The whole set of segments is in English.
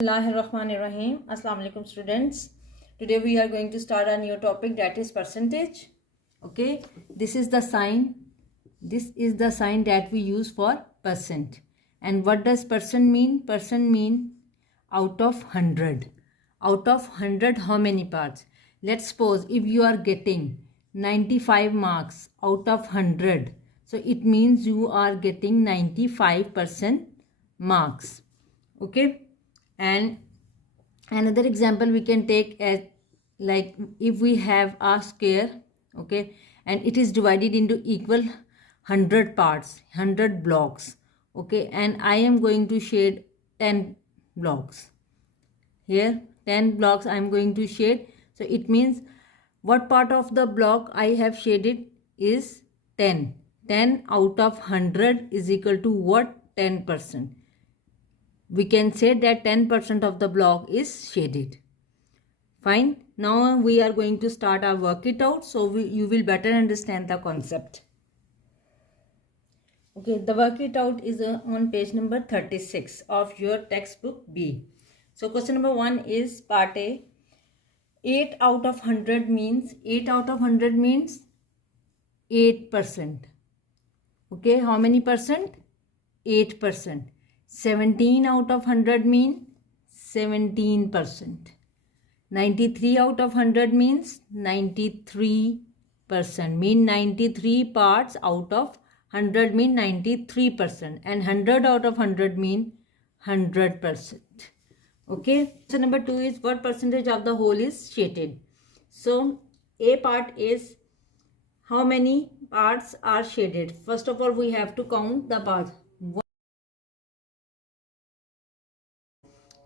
Bismillahirrahmanirrahim. Assalamu alaikum students. Today we are going to start a new topic, that is percentage. Okay, this is the sign. This is the sign that we use for percent. And what does percent mean? Percent mean out of 100. Out of 100, how many parts? Let's suppose if you are getting 95 marks out of 100. So it means you are getting 95% marks. Okay. And another example we can take as like if we have a square, okay, and it is divided into equal 100 parts, 100 blocks, okay, and I am going to shade 10 blocks. Here 10 blocks I am going to shade. So it means what part of the block I have shaded is 10. 10 out of 100 is equal to what? 10%. We can say that 10% of the block is shaded. Fine. Now we are going to start our work it out, so you will better understand the concept. Okay, the work it out is on page number 36 of your textbook B. So question number 1 is part A. 8 out of 100 means 8 out of 100 means 8%. Okay, how many percent? 8%. 17 out of 100 mean 17%. 93 out of 100 means 93%. Mean 93 parts out of 100 mean 93%. And 100 out of 100 mean 100%. Okay. So number 2 is what percentage of the whole is shaded. So A part is how many parts are shaded. First of all, we have to count the parts.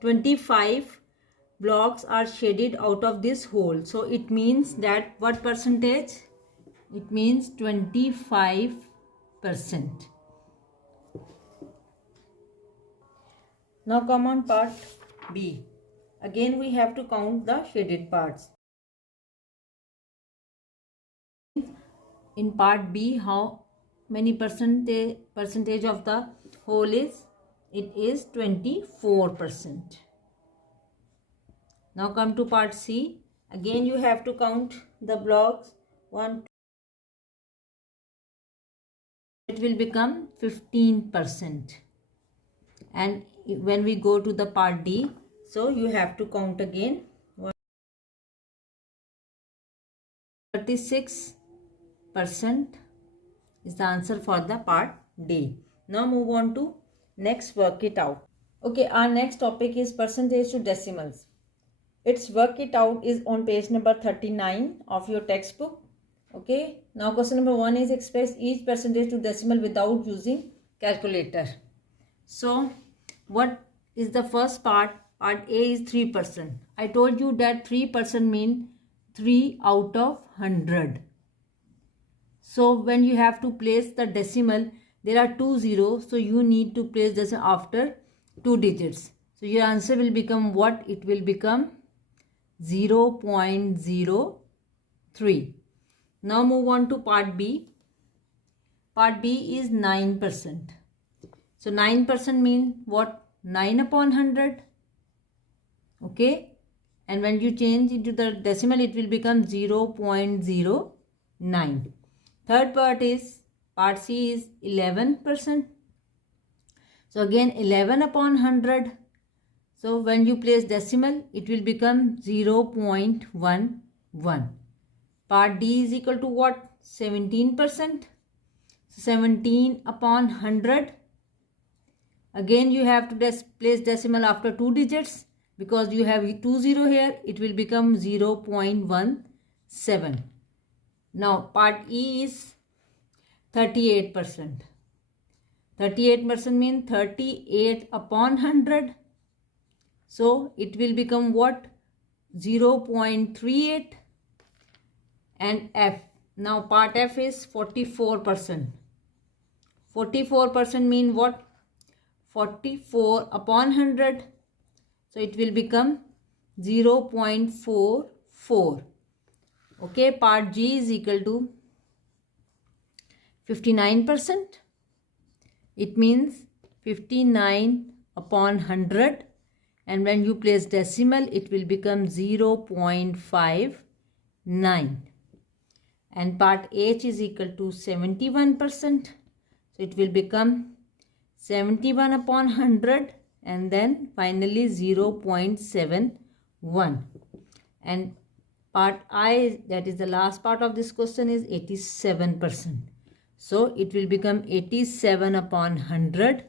25 blocks are shaded out of this whole. So it means that what percentage? It means 25%. Now come on part B. Again we have to count the shaded parts. In part B, how many percentage of the whole is? It is 24%. Now come to part C. Again you have to count the blocks. 1, it will become 15%. And when we go to the part D, so you have to count again. 36% is the answer for the part D. Now move on to next work it out. Okay, our next topic is percentage to decimals. Its work it out is on page number 39 of your textbook. Okay, now question number 1 is express each percentage to decimal without using calculator. So what is the first part? Part A is 3%. I told you that 3% mean 3 out of 100. So when you have to place the decimal, there are 2 zeros, so you need to place this after 2 digits. So your answer will become what? It will become 0.03. Now move on to part B. Part B is 9%. So 9% means what? 9 upon 100. Okay. And when you change into the decimal, it will become 0.09. Third part is part C is 11%. So again 11 upon 100. So when you place decimal, it will become 0.11. Part D is equal to what? 17%. 17 upon 100. Again you have to place decimal after 2 digits. Because you have 2 0 here, it will become 0.17. Now part E is 38%. 38% means 38 upon 100. So it will become what? 0.38. And F. Now part F is 44%. 44% mean what? 44 upon 100. So it will become 0.44. Okay, part G is equal to 59%. It means 59 upon 100. and when you place decimal it will become 0.59, and part H is equal to 71%, so it will become 71 upon 100 and then finally 0.71, and part I, that is the last part of this question, is 87%. So it will become 87 upon 100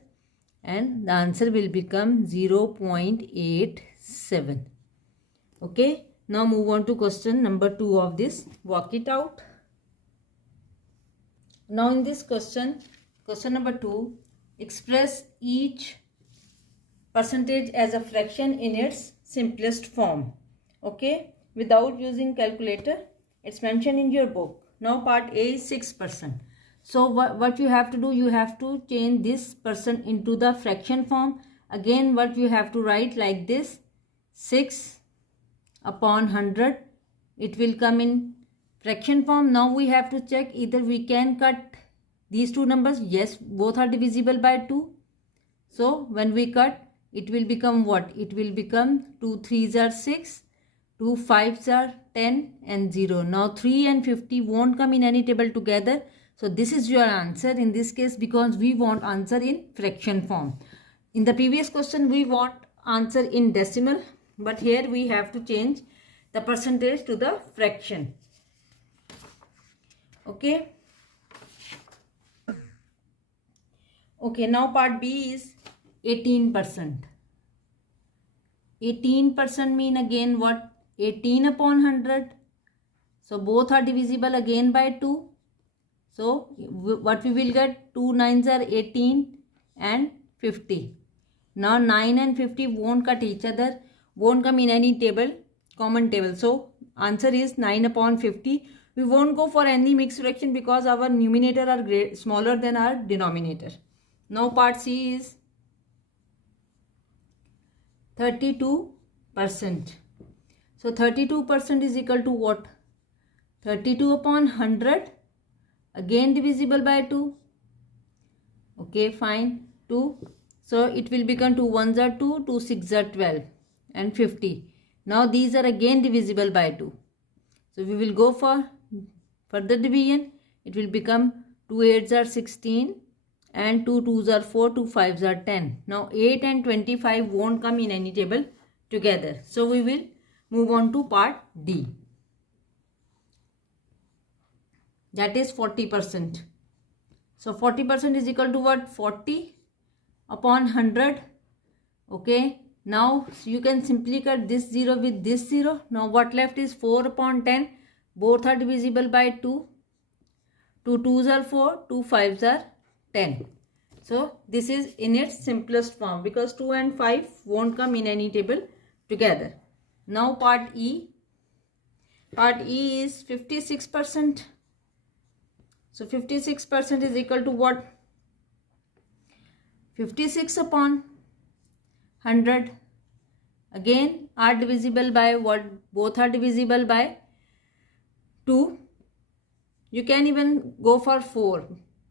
and the answer will become 0.87. Okay, now move on to question number 2 of this. Work it out. Now in this question number 2, express each percentage as a fraction in its simplest form. Okay, without using calculator. It's mentioned in your book. Now part A is 6%. So what you have to do, you have to change this percent into the fraction form. Again, what you have to write like this, 6 upon 100. It will come in fraction form. Now we have to check either we can cut these two numbers. Yes, both are divisible by 2. So when we cut, it will become what? It will become 2 3s are 6, 2 5s are 10 and 0. Now 3 and 50 won't come in any table together. So this is your answer in this case, because we want answer in fraction form. In the previous question we want answer in decimal, but here we have to change the percentage to the fraction. Okay. Okay, now part B is 18%. 18% mean again what? 18 upon 100. So both are divisible again by 2. So what we will get? 2 9s are 18 and 50. Now 9 and 50 won't cut each other, won't come in any table, common table. So answer is 9 upon 50. We won't go for any mixed fraction because our numerator are smaller than our denominator. Now part C is 32%. So 32% is equal to what? 32 upon 100. Again divisible by 2. Okay, fine. 2. So it will become 2 1s are 2, 2 6s are 12 and 50. Now these are again divisible by 2. So we will go for further division. It will become 2 8s are 16 and 2 2s are 4, 2 5s are 10. Now 8 and 25 won't come in any table together. So we will move on to part D. That is 40%. So 40% is equal to what? 40 upon 100. Okay. Now you can simply cut this 0 with this 0. Now what left is 4 upon 10. Both are divisible by 2. 2 2s are 4, 2 5s are 10. So this is in its simplest form because 2 and 5 won't come in any table together. Now part E. Part E is 56%. So 56% is equal to what? 56 upon 100. Again are divisible by what? Both are divisible by 2. You can even go for 4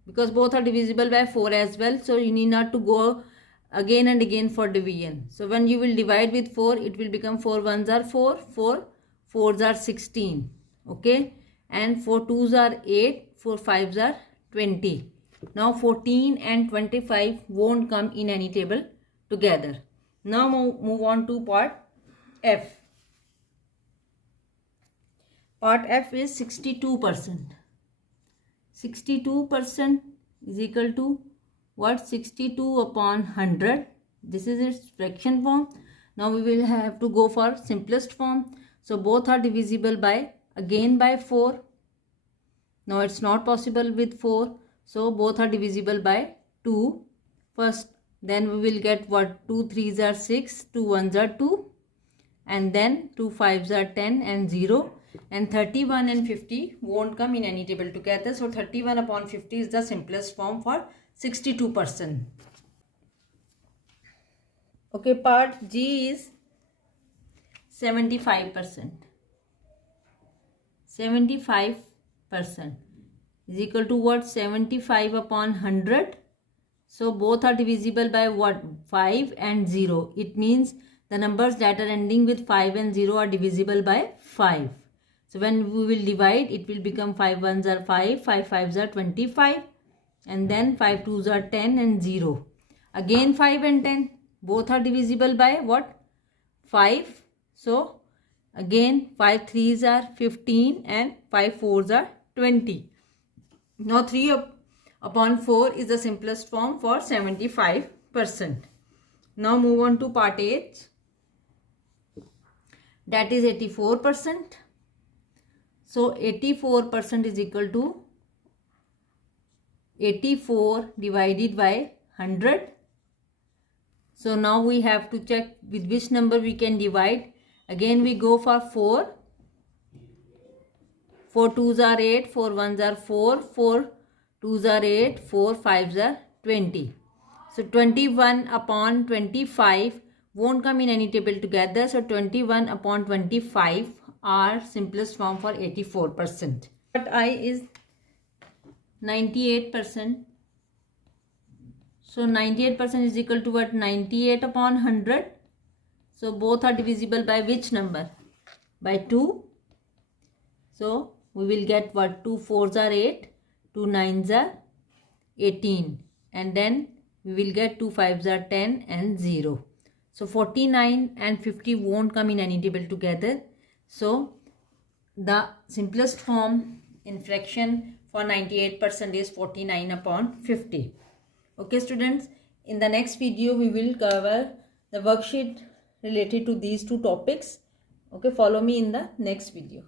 because both are divisible by 4 as well. So you need not to go again and again for division. So when you will divide with 4, it will become 4 1s are 4, 4 4s are 16. Okay. And 4 2s are 8, 4 5s are 20. Now 14 and 25 won't come in any table together. Now move on to part F. Part F is 62%. 62% is equal to what? 62 upon 100. This is its fraction form. Now we will have to go for simplest form. So both are divisible by again by 4. Now it's not possible with 4. So both are divisible by 2 first. Then we will get what? 2 3s are 6, 2 1s are 2 and then 2 5s are 10 and 0. And 31 and 50 won't come in any table together. So 31 upon 50 is the simplest form for 62%. Okay, part G is 75%. 75% is equal to what? 75 upon 100. So both are divisible by what? 5 and 0. It means the numbers that are ending with 5 and 0 are divisible by 5. So when we will divide, it will become 5 1s are 5, 5 5s are 25, and then 5 2s are 10 and 0. Again 5 and 10, both are divisible by what? 5. So again 5 3s are 15 and 5 4s are 20. Now 3 upon 4 is the simplest form for 75%. Now move on to part H. That is 84%. So 84% is equal to 84 divided by 100. So now we have to check with which number we can divide. Again we go for 4. 4 2s are 8, 4 1s are 4, 4 2s are 8, 4 5s are 20. So 21 upon 25 won't come in any table together. So 21 upon 25 are simplest form for 84%. But I is 98%. So 98% is equal to what? 98 upon 100. So both are divisible by which number? By 2. So we will get what? 2 4s are 8, 2 9s are 18, and then we will get 2 5s are 10 and 0. So 49 and 50 won't come in any table together. So the simplest form in fraction for 98% is 49 upon 50. Okay students, in the next video we will cover the worksheet related to these two topics. Okay, follow me in the next video.